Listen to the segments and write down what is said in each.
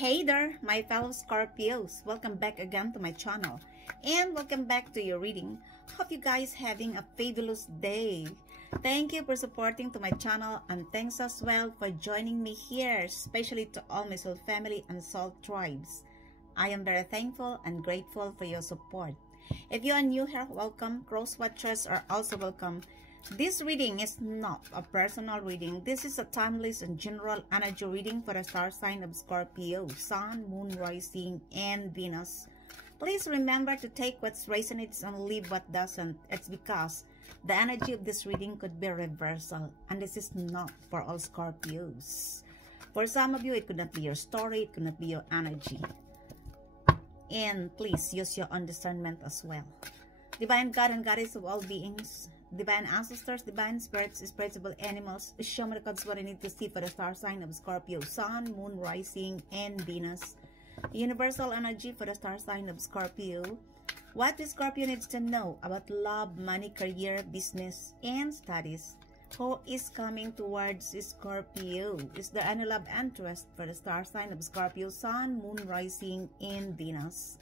Hey there, my fellow Scorpios. Welcome back again to my channel. And welcome back to your reading. Hope you guys having a fabulous day. Thank you for supporting to my channel, and thanks as well for joining me here, especially to all my soul family and soul tribes. I am very thankful and grateful for your support. If you are new here, welcome. Cross watchers are also welcome. This reading is not a personal reading. This is a timeless and general energy reading for the star sign of Scorpio, Sun, Moon, Rising, and Venus. Please remember to take what resonates and leave what doesn't. It's because the energy of this reading could be reversal, and this is not for all Scorpios. For some of you, it could not be your story, it could not be your energy. And please use your own discernment as well. Divine God and Goddess of all beings, divine ancestors, divine spirits, spiritual animals, show me the cards what I need to see for the star sign of Scorpio, Sun, Moon, Rising, and Venus. Universal energy for the star sign of Scorpio. What the Scorpio needs to know about love, money, career, business, and studies. Who is coming towards Scorpio? Is there any love interest for the star sign of Scorpio, Sun, Moon, Rising, and Venus?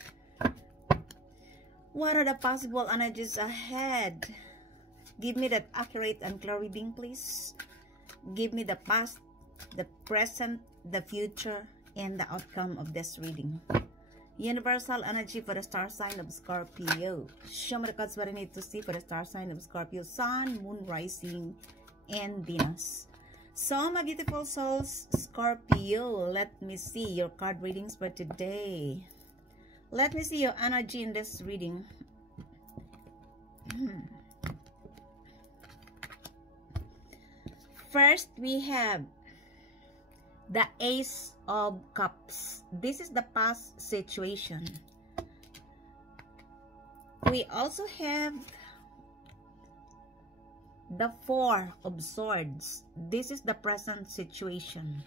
What are the possible energies ahead? Give me that accurate and clear reading, please. Give me the past, the present, the future, and the outcome of this reading. Universal energy for the star sign of Scorpio. Show me the cards what I need to see for the star sign of Scorpio, Sun, Moon, Rising, and Venus. So, my beautiful souls, Scorpio, let me see your card readings for today. Let me see your energy in this reading. First, we have the Ace of Cups. This is the past situation. We also have the Four of Swords. This is the present situation.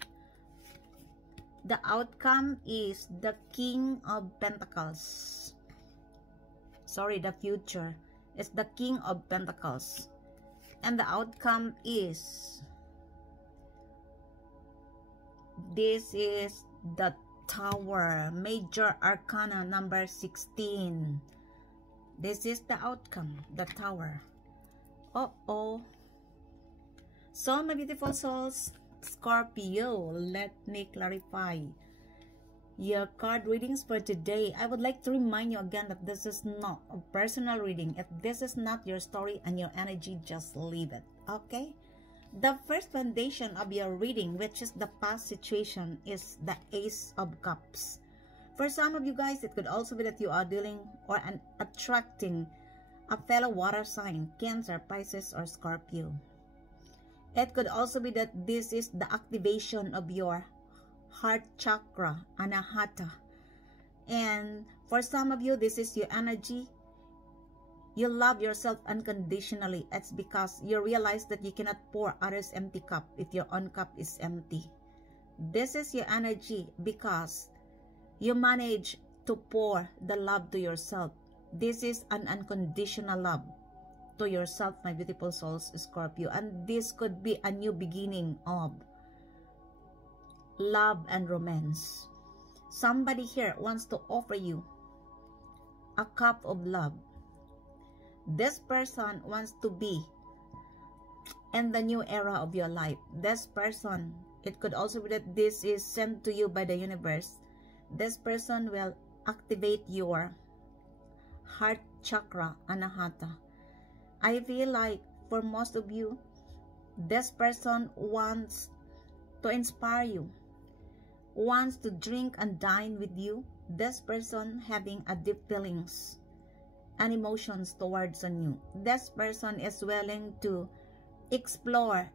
The outcome is the King of Pentacles. Sorry, the future is the King of Pentacles. And the outcome is, this is the Tower, Major Arcana number 16. This is the outcome, the Tower. So, my beautiful souls, Scorpio, let me clarify your card readings for today. I would like to remind you again that this is not a personal reading. If this is not your story and your energy, just leave it, okay? The first foundation of your reading, which is the past situation, is the Ace of Cups. For some of you guys, it could also be that you are dealing or attracting a fellow water sign, Cancer, Pisces, or Scorpio. It could also be that this is the activation of your heart chakra, Anahata. And for some of you, this is your energy. You love yourself unconditionally. It's because you realize that you cannot pour others' empty cup if your own cup is empty. This is your energy because you manage to pour the love to yourself. This is an unconditional love to yourself, my beautiful souls, Scorpio. And this could be a new beginning of love and romance. Somebody here wants to offer you a cup of love. This person wants to be in the new era of your life. This person, it could also be that this is sent to you by the universe. This person will activate your heart chakra, Anahata. I feel like for most of you, this person wants to inspire you, wants to drink and dine with you. This person having a deep feelings and emotions towards you. This person is willing to explore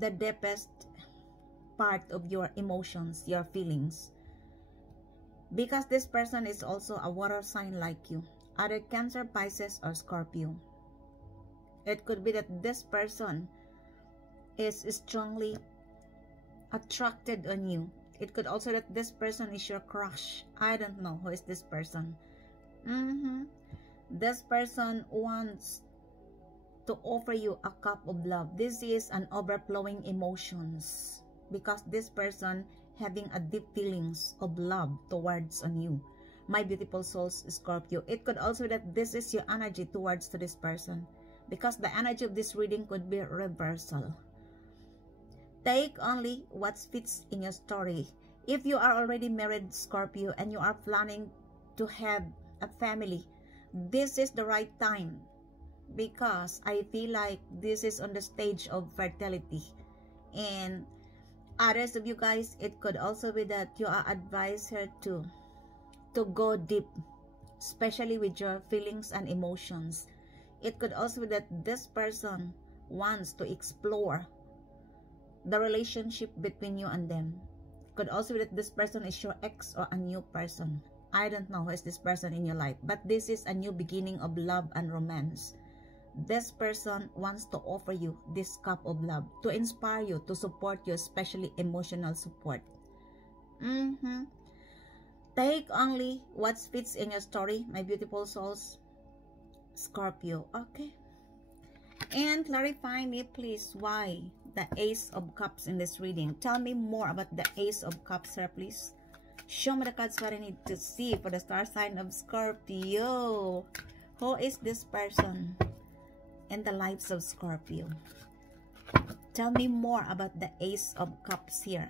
the deepest part of your emotions, your feelings. Because this person is also a water sign like you, either Cancer, Pisces, or Scorpio. It could be that this person is strongly attracted on you. It could also that this person is your crush. I don't know who is this person. This person wants to offer you a cup of love. This is an overflowing emotions because this person having a deep feelings of love towards on you, my beautiful souls, Scorpio. It could also be that this is your energy towards to this person, because the energy of this reading could be reversal. Take only what fits in your story. If you are already married, Scorpio, and you are planning to have a family, this is the right time, because I feel like this is on the stage of fertility. And others of you guys, it could also be that you are advised here to go deep, especially with your feelings and emotions. It could also be that this person wants to explore the relationship between you and them. Could also be that this person is your ex or a new person. I don't know who is this person in your life, but this is a new beginning of love and romance. This person wants to offer you this cup of love, to inspire you, to support you, especially emotional support. Take only what fits in your story, my beautiful souls, Scorpio. Okay. And clarify me, please, why the Ace of Cups in this reading. Tell me more about the Ace of Cups here, please. Show me the cards what I need to see for the star sign of Scorpio. Who is this person in the lives of Scorpio? Tell me more about the Ace of Cups here.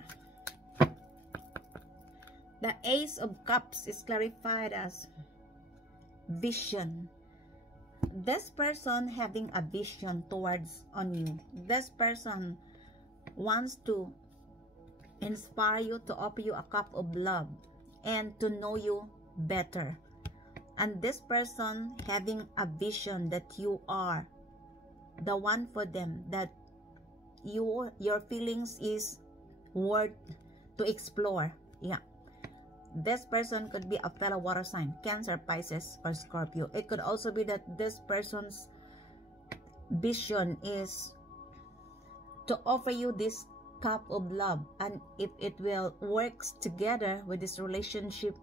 The Ace of Cups is clarified as vision. This person having a vision towards on you. This person wants to inspire you, to offer you a cup of love and to know you better. And this person having a vision that you are the one for them, that your feelings is worth to explore. Yeah. This person could be a fellow water sign, Cancer, Pisces, or Scorpio. It could also be that this person's vision is to offer you this cup of love, and if it will works together with this relationship,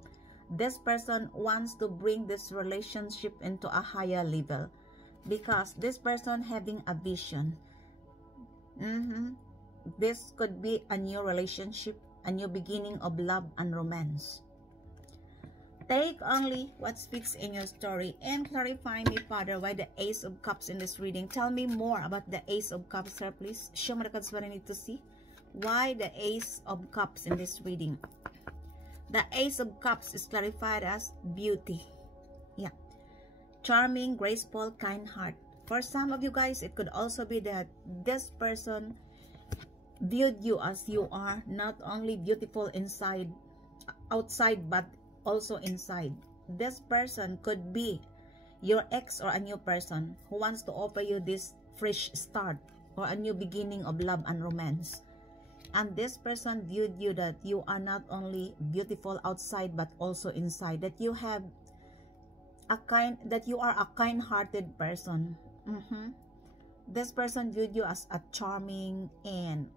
this person wants to bring this relationship into a higher level, because this person having a vision. This could be a new relationship, a new beginning of love and romance. Take only what fits in your story and clarify me further why the Ace of Cups in this reading. Tell me more about the Ace of Cups here, please. Show me the cards what I need to see. Why the Ace of Cups in this reading? The Ace of Cups is clarified as beauty. Yeah. Charming, graceful, kind heart. For some of you guys, it could also be that this person viewed you as you are, not only beautiful outside, but also inside. This person could be your ex or a new person who wants to offer you this fresh start or a new beginning of love and romance. And this person viewed you that you are not only beautiful outside but also inside, that you have that you are a kind-hearted person. This person viewed you as a charming and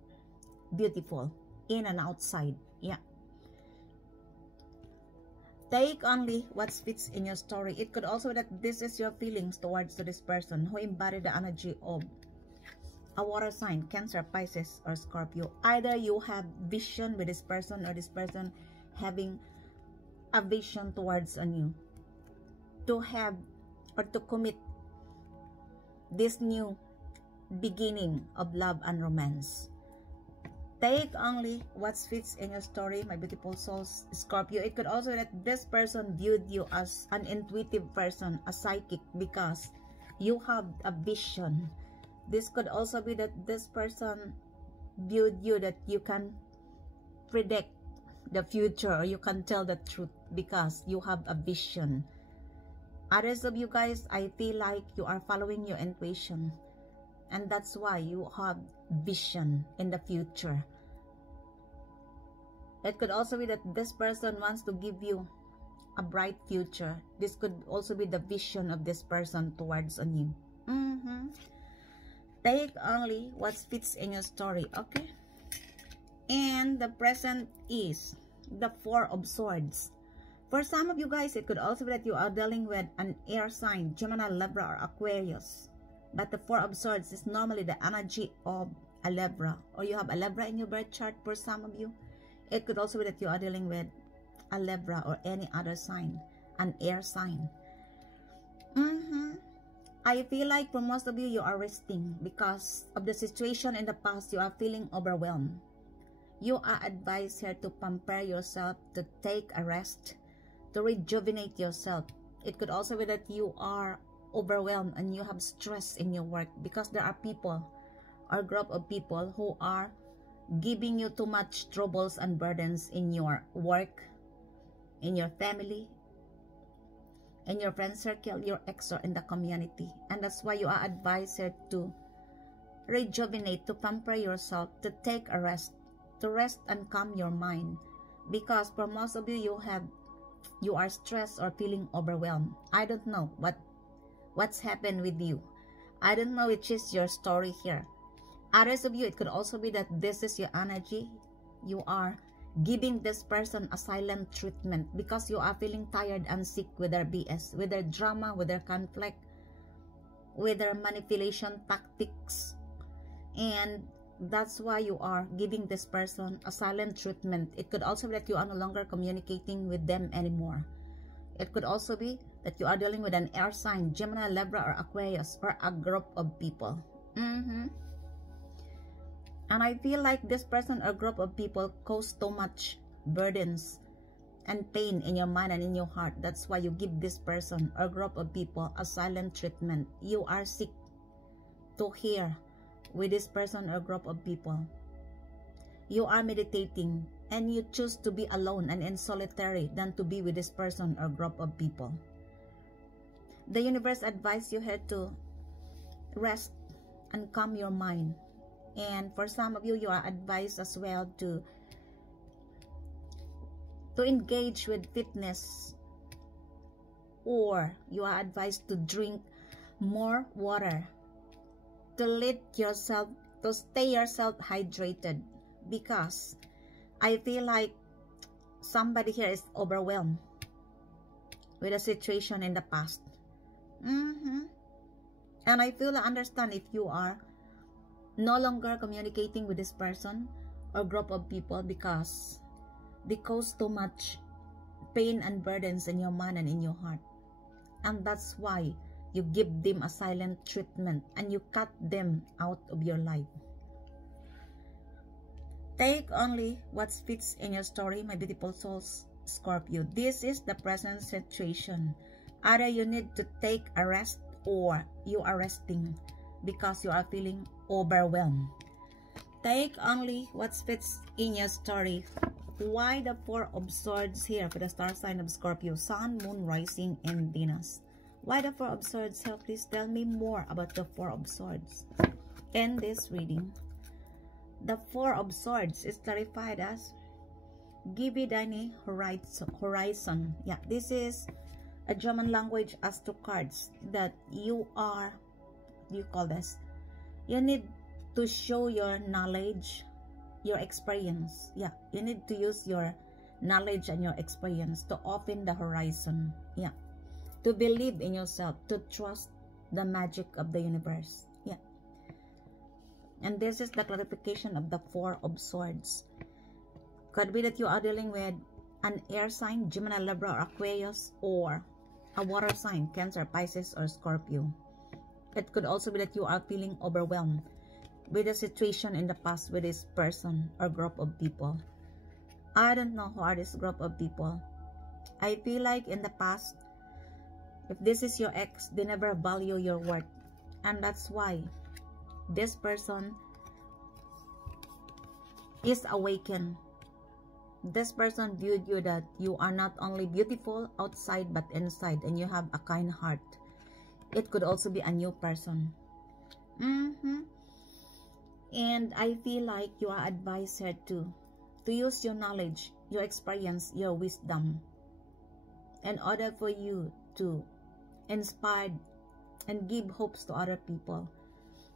beautiful in and outside. Yeah. Take only what fits in your story. It could also be that this is your feelings towards this person who embody the energy of a water sign, Cancer, Pisces, or Scorpio. Either you have vision with this person, or this person having a vision towards on you, to have or to commit this new beginning of love and romance. Take only what fits in your story, my beautiful souls, Scorpio. It could also be that this person viewed you as an intuitive person, a psychic, because you have a vision. This could also be that this person viewed you that you can predict the future, or you can tell the truth because you have a vision. Others of you guys, I feel like you are following your intuition, and that's why you have vision in the future. It could also be that this person wants to give you a bright future. This could also be the vision of this person towards on you. Take only what fits in your story, okay? And the present is the Four of Swords. For some of you guys, it could also be that you are dealing with an air sign, Gemini, Libra, or Aquarius. But the Four of Swords is normally the energy of a Libra, or you have a Libra in your birth chart for some of you. It could also be that you are dealing with a Libra or any other sign, an air sign. I feel like for most of you, you are resting because of the situation in the past. You are feeling overwhelmed. You are advised here to pamper yourself, to take a rest, to rejuvenate yourself. It could also be that you are overwhelmed and you have stress in your work because there are people or group of people who are giving you too much troubles and burdens in your work, in your family, in your friend circle, your ex, or in the community. And that's why you are advised here to rejuvenate, to pamper yourself, to take a rest, to rest and calm your mind. Because for most of you, you are stressed or feeling overwhelmed. I don't know what's happened with you. I don't know which is your story here. Others of you, it could also be that this is your energy. You are giving this person a silent treatment because you are feeling tired and sick with their BS, with their drama, with their conflict, with their manipulation tactics. And that's why you are giving this person a silent treatment. It could also be that you are no longer communicating with them anymore. It could also be that you are dealing with an air sign, Gemini, Libra, or Aquarius, or a group of people. And I feel like this person or group of people caused so much burdens and pain in your mind and in your heart. That's why you give this person or group of people a silent treatment. You are sick to hear with this person or group of people. You are meditating and you choose to be alone and in solitary than to be with this person or group of people. The universe advises you here to rest and calm your mind. And for some of you, you are advised as well to engage with fitness, or you are advised to drink more water, to let yourself, to stay yourself hydrated, because I feel like somebody here is overwhelmed with a situation in the past. And I feel I understand if you are no longer communicating with this person or group of people because they cause too much pain and burdens in your mind and in your heart. And that's why you give them a silent treatment and you cut them out of your life. Take only what fits in your story, my beautiful souls, Scorpio. This is the present situation. Either you need to take a rest or you are resting because you are feeling overwhelmed. Take only what fits in your story. Why the Four of Swords here for the star sign of Scorpio? Sun, Moon, Rising, and Venus. Why the Four of Swords here? Please tell me more about the Four of Swords in this reading. The Four of Swords is clarified as Gebidani Horizon. Yeah, this is a German language as to cards that you are, you call this, you need to show your knowledge, your experience. Yeah, you need to use your knowledge and your experience to open the horizon. Yeah, to believe in yourself, to trust the magic of the universe. Yeah, and this is the clarification of the Four of Swords. Could be that you are dealing with an air sign, Gemini, Libra, or Aquarius, or a water sign, Cancer, Pisces, or Scorpio. It could also be that you are feeling overwhelmed with a situation in the past with this person or group of people. I don't know who are this group of people. I feel like in the past, if this is your ex, they never value your work. And that's why this person is awakened. This person viewed you that you are not only beautiful outside but inside, and you have a kind heart. It could also be a new person. And I feel like you are advised here to use your knowledge, your experience, your wisdom in order for you to inspire and give hopes to other people.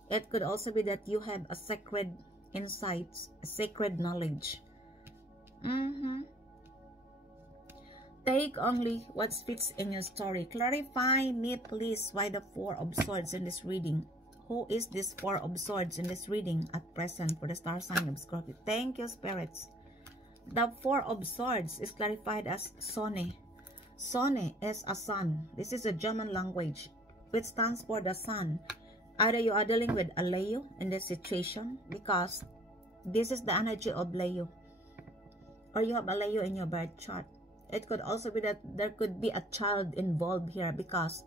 It could also be that you have a sacred insights, a sacred knowledge. Take only what fits in your story. Clarify me, please, why the Four of Swords in this reading. Who is this Four of Swords in this reading at present for the star sign of Scorpio? Thank you, spirits. The Four of Swords is clarified as Sonne. Sonne is a sun. This is a German language, which stands for the sun. Either you are dealing with a Leo in this situation, because this is the energy of Leo, or you have a Leo in your birth chart. It could also be that there could be a child involved here, because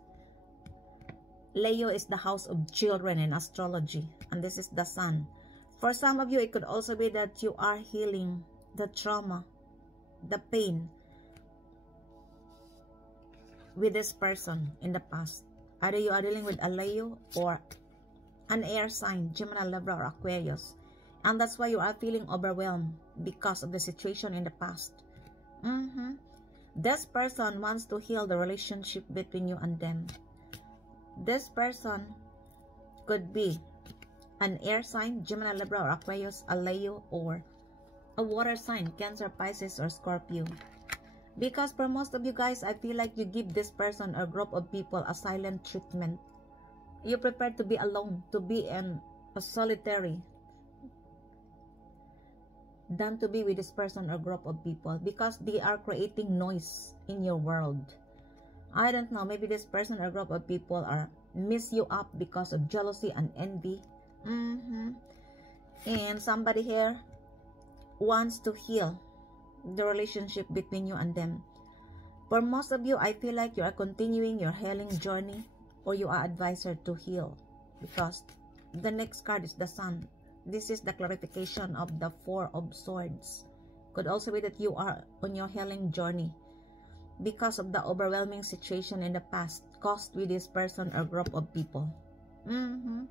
Leo is the house of children in astrology, and this is the sun. For some of you, it could also be that you are healing the trauma, the pain with this person in the past. Either you are dealing with a Leo or an air sign, Gemini, Libra, or Aquarius. And that's why you are feeling overwhelmed because of the situation in the past. This person wants to heal the relationship between you and them. This person could be an air sign, Gemini, Libra, or Aquarius, a Leo, or a water sign, Cancer, Pisces, or Scorpio. Because for most of you guys, I feel like you give this person or group of people a silent treatment. You prefer to be alone, to be in a solitary, than to be with this person or group of people, because they are creating noise in your world. I don't know, maybe this person or group of people are mess you up because of jealousy and envy. And somebody here wants to heal the relationship between you and them. For most of you, I feel like you are continuing your healing journey, or you are advised to heal, because the next card is the Sun. This is the clarification of the Four of Swords. Could also be that you are on your healing journey because of the overwhelming situation in the past caused with this person or group of people. And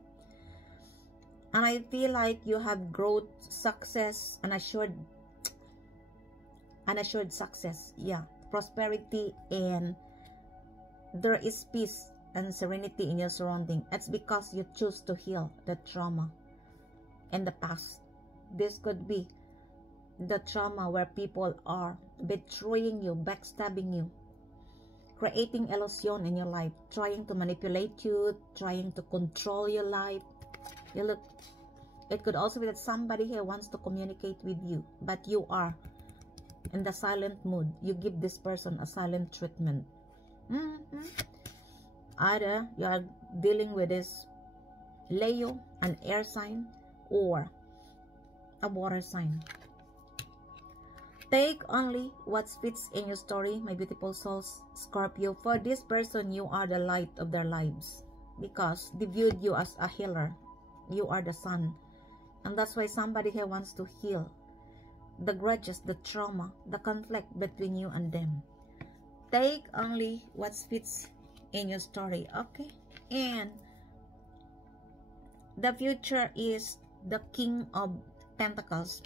I feel like you have growth, success, and assured success, prosperity, and there is peace and serenity in your surrounding. It's because you choose to heal the trauma in the past. This could be the trauma where people are betraying you, backstabbing you, creating illusion in your life, trying to manipulate you, trying to control your life. It could also be that somebody here wants to communicate with you, but you are in the silent mood. You give this person a silent treatment. Either you are dealing with this Leo, an air sign, or a water sign. Take only what fits in your story, my beautiful souls, Scorpio. For this person, you are the light of their lives, because they viewed you as a healer. You are the sun, and that's why somebody here wants to heal the grudges, the trauma, the conflict between you and them. Take only what fits in your story, okay? And the future is the King of Pentacles.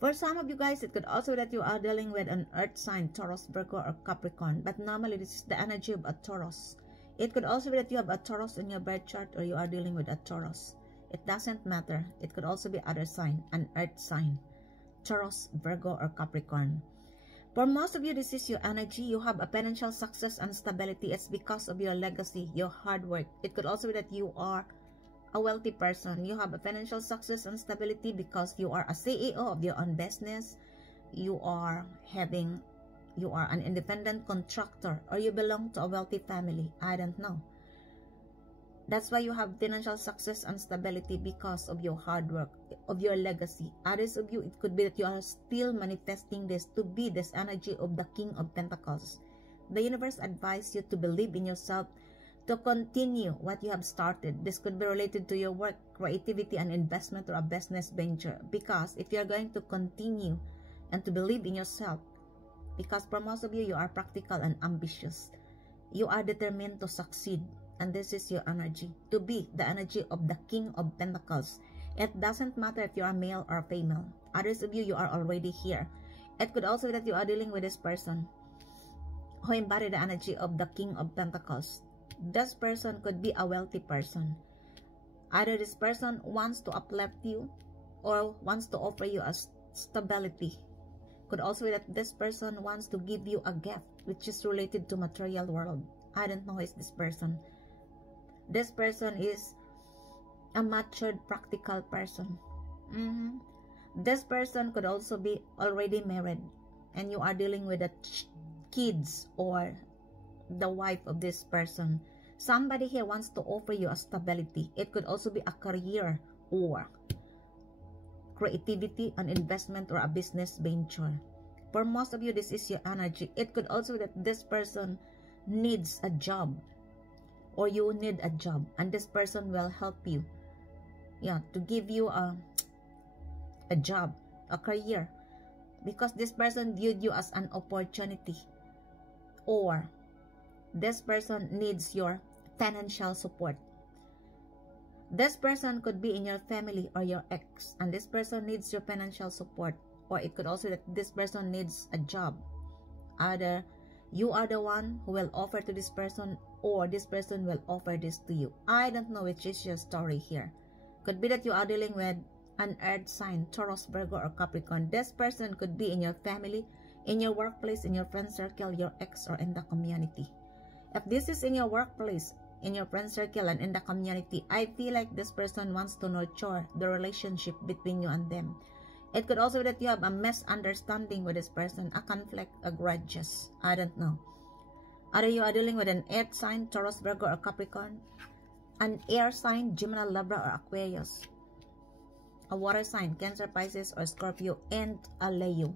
For some of you guys, it could also be that you are dealing with an earth sign, Taurus, Virgo, or Capricorn, but normally this is the energy of a Taurus. It could also be that you have a Taurus in your birth chart, or you are dealing with a Taurus. It doesn't matter. It could also be other sign, an earth sign, Taurus, Virgo, or Capricorn. For most of you, this is your energy. You have a financial success and stability. It's because of your legacy, your hard work. It could also be that you are a wealthy person. You have a financial success and stability because you are a CEO of your own business. You are an independent contractor, or you belong to a wealthy family. I don't know. That's why you have financial success and stability, because of your hard work, of your legacy. Others of you, it could be that you are still manifesting this to be this energy of the King of Pentacles. The universe advises you to believe in yourself, to continue what you have started. This could be related to your work, creativity, and investment, or a business venture. Because if you are going to continue and to believe in yourself, because for most of you, you are practical and ambitious. You are determined to succeed. And this is your energy, to be the energy of the King of Pentacles. It doesn't matter if you are male or female. Others of you, you are already here. It could also be that you are dealing with this person who embody the energy of the King of Pentacles. This person could be a wealthy person. Either this person wants to uplift you or wants to offer you a stability. Could also be that this person wants to give you a gift which is related to material world. I don't know who is this person. This person is a matured, practical person. This person could also be already married, and you are dealing with the kids or the wife of this person. Somebody here wants to offer you a stability. It could also be a career or creativity, an investment, or a business venture. For most of you, this is your energy. It could also be that this person needs a job, or you need a job, and this person will help you, yeah, to give you a job, a career, because this person viewed you as an opportunity, or this person needs your financial support. This person could be in your family or your ex, and this person needs your financial support. Or it could also be that this person needs a job. Either you are the one who will offer to this person, or this person will offer this to you. I don't know which is your story here. Could be that you are dealing with an earth sign, Taurus, Virgo, or Capricorn. This person could be in your family, in your workplace, in your friend circle, your ex, or in the community. If this is in your workplace, in your friend circle, and in the community, I feel like this person wants to nurture the relationship between you and them. It could also be that you have a misunderstanding with this person, a conflict, a grudges. I don't know. Either you are dealing with an earth sign, Taurus, Virgo, or Capricorn, an air sign, Gemini, Libra, or Aquarius, a water sign, Cancer, Pisces, or Scorpio, and a Leo.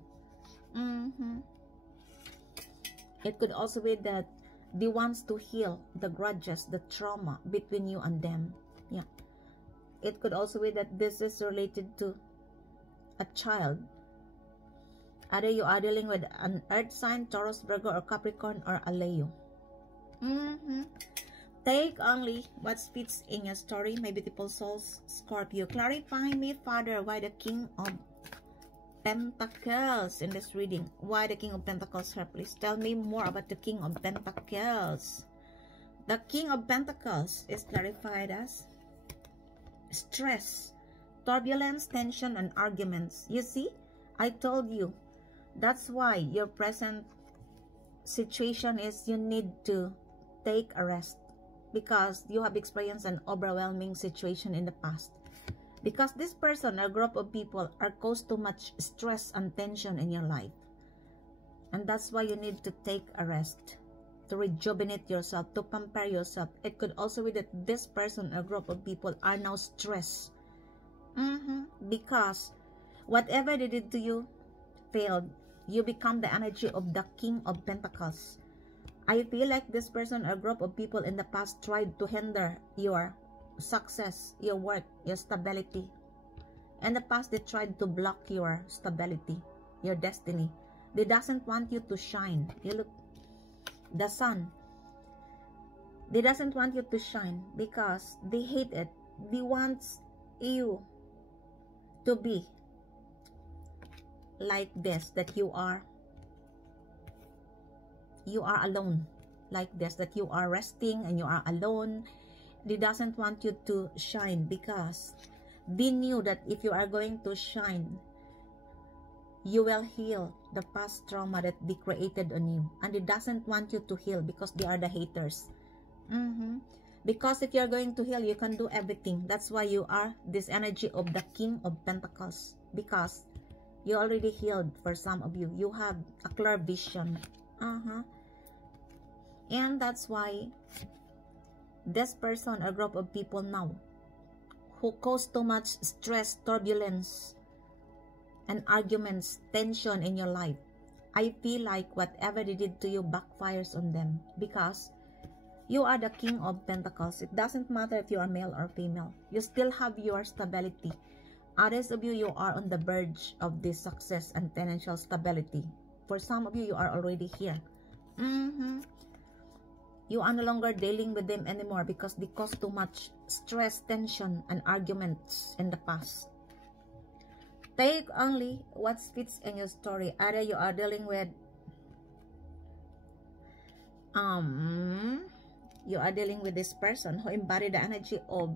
It could also be that they wants to heal the grudges, the trauma between you and them. Yeah. It could also be that this is related to a child. Either you are dealing with an earth sign, Taurus, Virgo, or Capricorn, or a Leo. Take only what fits in your story, my beautiful souls. Scorpio, clarify me, Father, why the King of Pentacles in this reading. Why the King of Pentacles here? Please tell me more about the King of Pentacles. The King of Pentacles is clarified as stress, turbulence, tension, and arguments. You see, I told you, that's why your present situation is you need to take a rest, because you have experienced an overwhelming situation in the past. Because this person or group of people are caused too much stress and tension in your life. And that's why you need to take a rest, to rejuvenate yourself, to pamper yourself. It could also be that this person or group of people are now stressed. Because whatever they did to you failed. You become the energy of the King of Pentacles. I feel like this person or group of people in the past tried to hinder your success, your work, your stability. In the past, they tried to block your stability, your destiny. They doesn't want you to shine. You look, the sun. They doesn't want you to shine because they hate it. They want you to be like this, that you are alone, like this, that you are resting and you are alone. They doesn't want you to shine because they knew that if you are going to shine, you will heal the past trauma that they created on you. And they doesn't want you to heal because they are the haters. Because if you are going to heal, you can do everything. That's why you are this energy of the King of Pentacles, because you already healed. For some of you, you have a clear vision. And that's why this person or group of people now who cause too much stress, turbulence, and arguments, tension in your life, I feel like whatever they did to you backfires on them, because you are the King of Pentacles. It doesn't matter if you are male or female. You still have your stability. Others of you, you are on the verge of this success and financial stability. For some of you, you are already here. You are no longer dealing with them anymore because they caused too much stress, tension, and arguments in the past. Take only what fits in your story. Either you are dealing with this person who embodied the energy of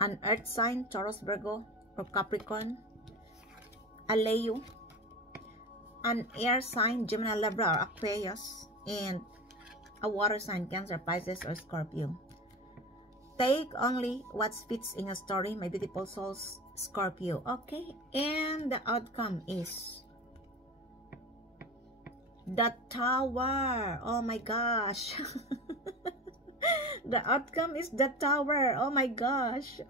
an earth sign, Taurus, Virgo, or Capricorn, a Leo, an air sign, Gemini, Libra, or Aquarius, and a water sign, Cancer, Pisces, or Scorpio. Take only what fits in your story, my beautiful souls. Scorpio. Okay, and the outcome is the Tower. Oh my gosh. The outcome is the Tower. Oh my gosh.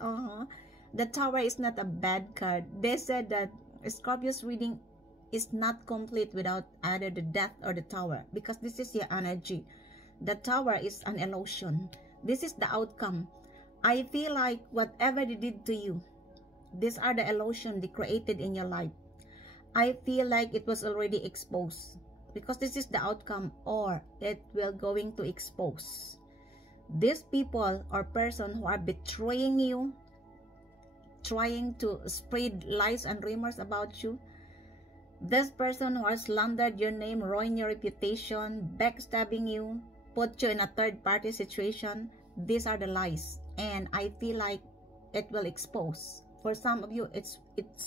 The Tower is not a bad card. They said that Scorpio's reading is not complete without either the Death or the Tower, because this is your energy. The Tower is an illusion. This is the outcome. I feel like whatever they did to you, these are the illusion they created in your life. I feel like it was already exposed, because this is the outcome, or it will going to expose. These people or person who are betraying you, trying to spread lies and rumors about you, this person who has slandered your name, ruined your reputation, backstabbing you, put you in a third-party situation, these are the lies. And I feel like it will expose. For some of you, it's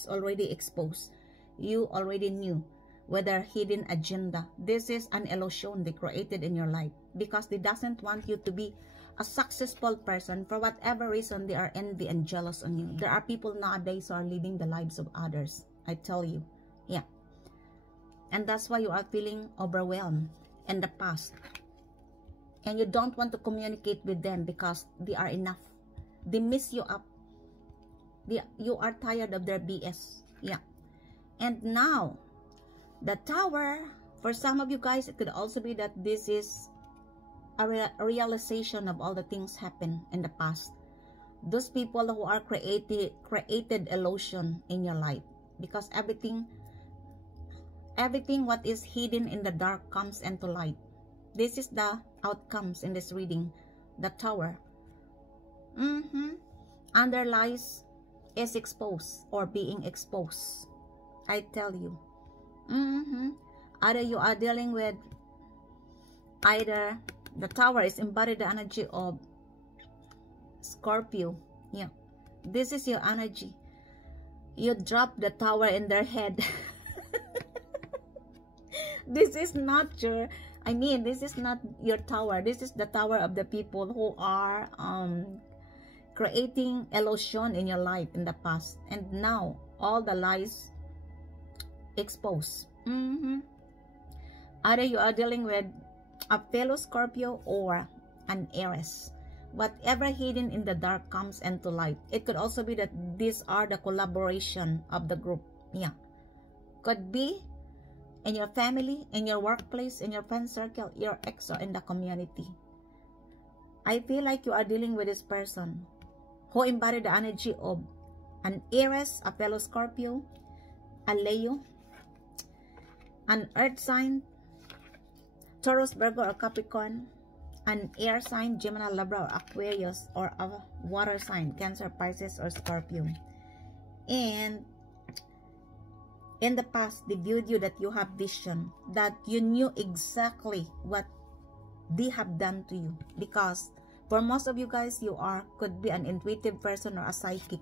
already exposed. You already knew whether hidden agenda. This is an illusion they created in your life, because they doesn't want you to be a successful person. For whatever reason, they are envy and jealous on you. There are people nowadays who are living the lives of others. I tell you. Yeah. And that's why you are feeling overwhelmed in the past. And you don't want to communicate with them because they are enough. They mess you up. You are tired of their BS. Yeah. And now, the Tower, for some of you guys, it could also be that this is a realization of all the things happened in the past. Those people who are created illusion in your life, because everything what is hidden in the dark comes into light. This is the outcomes in this reading. The Tower. Under lies is exposed or being exposed. I tell you. Either you are dealing with, either the Tower is embodied the energy of Scorpio. Yeah. This is your energy. You drop the Tower in their head. This is not your, this is not your Tower. This is the Tower of the people who are creating illusion in your life in the past. And now, all the lies exposed. Either you are dealing with a fellow Scorpio or an Aries. Whatever hidden in the dark comes into light. It could also be that these are the collaboration of the group. Yeah. Could be in your family, in your workplace, in your friend circle, your ex, or in the community. I feel like you are dealing with this person who embodied the energy of an Aries, a fellow Scorpio, a Leo, an earth sign, Taurus, Virgo, or Capricorn, an air sign, Gemini, Libra, or Aquarius, or a water sign, Cancer, Pisces, or Scorpio. And in the past, they viewed you that you have vision, that you knew exactly what they have done to you. Because for most of you guys, you could be an intuitive person or a psychic.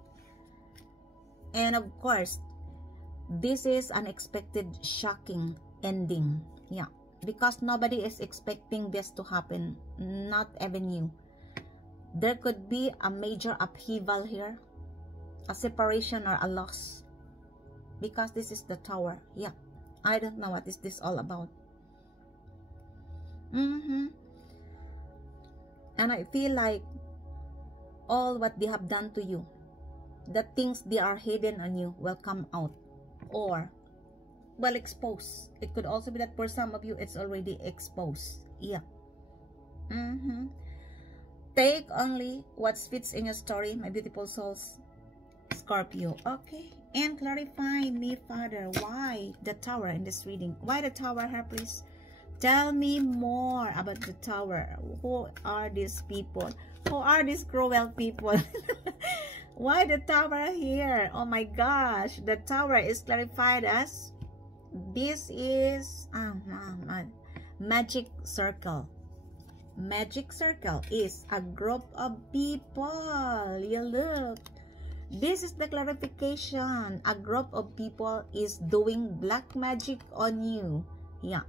And of course, this is unexpected, shocking ending. Yeah. Because nobody is expecting this to happen. Not even you. There could be a major upheaval here. A separation or a loss. Because this is the Tower. Yeah. I don't know what is this all about. And I feel like all what they have done to you, the things they are hidden on you will come out. Or, well, exposed. It could also be that for some of you, it's already exposed. Yeah. Take only what fits in your story, my beautiful souls, Scorpio. Okay. And clarify me, Father, why the Tower in this reading? Why the Tower here, please? Tell me more about the Tower. Who are these people? Who are these cruel people? Why the Tower here? Oh my gosh. The Tower is clarified as, this is magic circle. Magic circle is a group of people. You look. This is the clarification. A group of people is doing black magic on you. Yeah.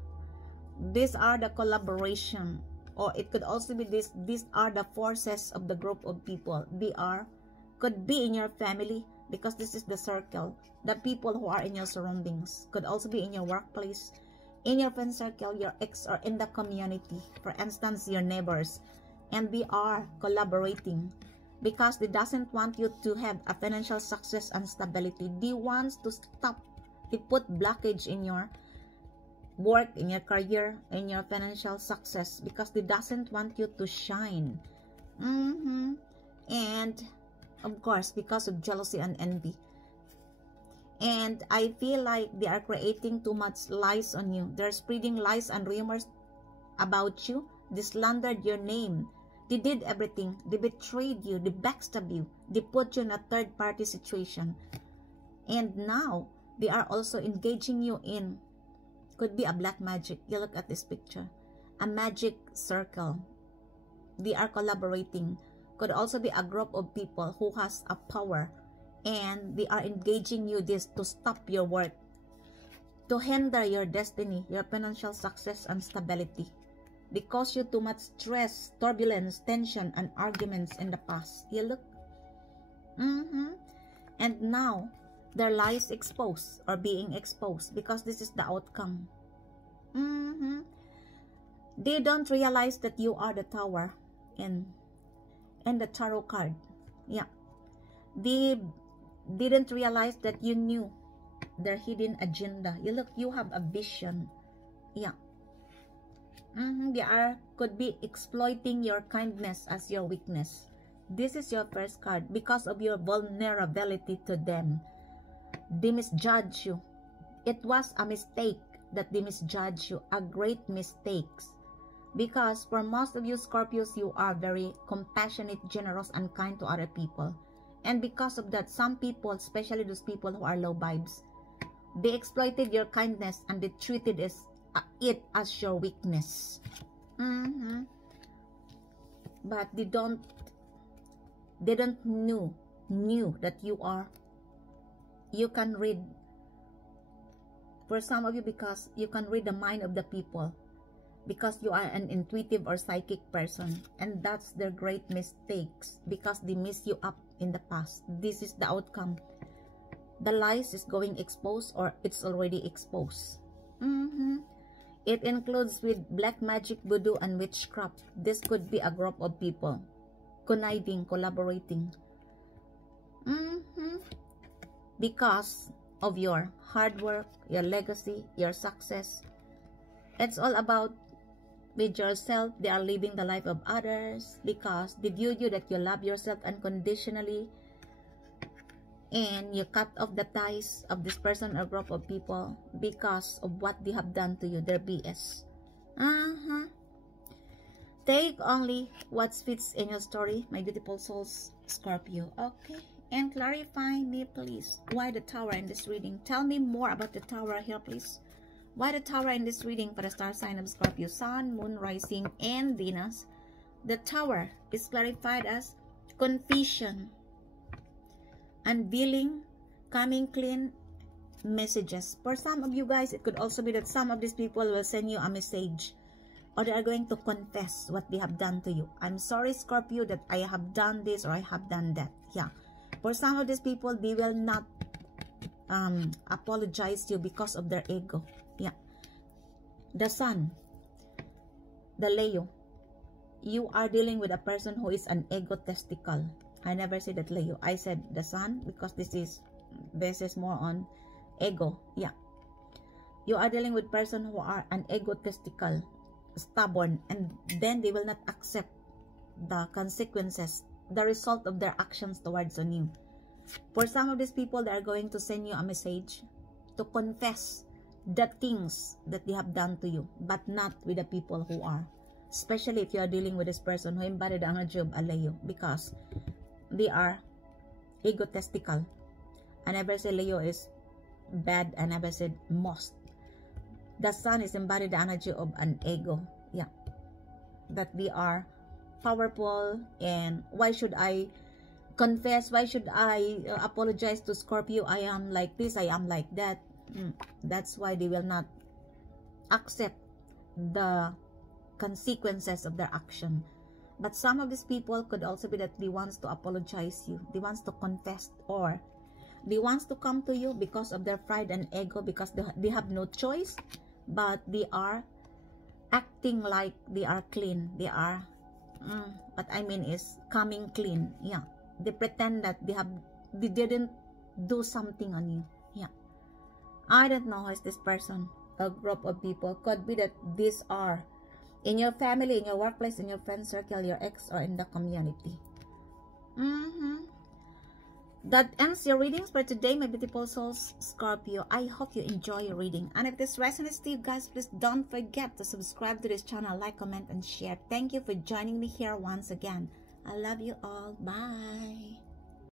These are the collaboration. Or it could also be these are the forces of the group of people. They are, could be in your family. because this is the circle. The people who are in your surroundings could also be in your workplace, in your friend circle, your ex, or in the community. For instance, your neighbors. And they are collaborating because they doesn't want you to have a financial success and stability. They want to stop, they put blockage in your work, in your career, in your financial success, because they doesn't want you to shine. And of course, because of jealousy and envy. And I feel like they are creating too much lies on you. They're spreading lies and rumors about you. They slandered your name. They did everything. They betrayed you. They backstabbed you. They put you in a third-party situation. And now, they are also engaging you in, could be a black magic. You look at this picture. A magic circle. They are collaborating. Could also be a group of people who has a power. And they are engaging you this to stop your work. To hinder your destiny, your financial success and stability. They cause you too much stress, turbulence, tension, and arguments in the past. You look. And now, their lies exposed or being exposed because this is the outcome. They don't realize that you are the tower in the tarot card. Yeah. They didn't realize that you knew their hidden agenda. You look, you have a vision. Yeah. They could be exploiting your kindness as your weakness. This is your first card because of your vulnerability to them. They misjudge you. It was a mistake that they misjudge you, a great mistake. Because for most of you Scorpios, you are very compassionate, generous, and kind to other people. And because of that, some people, especially those people who are low vibes, they exploited your kindness and they treated it as your weakness. But they don't knew that you can read, for some of you, because you can read the mind of the people, because you are an intuitive or psychic person, and that's their great mistakes because they mess you up in the past. This is the outcome. The lies is going exposed or it's already exposed. It includes with black magic, voodoo, and witchcraft. This could be a group of people conniving, collaborating. Because of your hard work, your legacy, your success. It's all about with yourself. They are living the life of others because they view you that you love yourself unconditionally, and you cut off the ties of this person or group of people because of what they have done to you, their BS. Take only what fits in your story, my beautiful souls, Scorpio. Okay, and clarify me please, why the tower in this reading? Tell me more about the tower here please. Why the tower in this reading for the star sign of Scorpio, Sun, Moon, Rising, and Venus? The tower is clarified as confession, unveiling, coming clean messages. For some of you guys, it could also be that some of these people will send you a message, or they are going to confess what they have done to you. I'm sorry, Scorpio, that I have done this or I have done that. Yeah. For some of these people, they will not apologize to you because of their ego. Yeah. The Sun, the Leo, you are dealing with a person who is an egotistical. I never said that Leo. I said the Sun because this is more on ego. Yeah. You are dealing with person who are an egotistical, stubborn, and then they will not accept the consequences, the result of their actions towards on you. For some of these people, they are going to send you a message to confess the things that they have done to you, but not with the people who are. Especially if you are dealing with this person who embodied the energy of a Leo, because they are egotistical. I never say Leo is bad. I never said most. The Sun is embodied the energy of an ego. Yeah. That they are powerful, and why should I confess? Why should I apologize to Scorpio? I am like this, I am like that. That's why they will not accept the consequences of their action. But some of these people could also be that they wants to apologize you. They wants to confess, or They wants to come to you because of their pride and ego, because they have no choice, but they are acting like they are clean. They are, what I mean is coming clean. Yeah, they pretend that they didn't do something on you. Yeah, I don't know who is this person. A group of people, could be that these are in your family, in your workplace, in your friend circle, your ex, or in the community. That ends your readings for today, my beautiful souls, Scorpio. I hope you enjoy your reading. And if this resonates to you guys, please don't forget to subscribe to this channel, like, comment, and share. Thank you for joining me here once again. I love you all. Bye.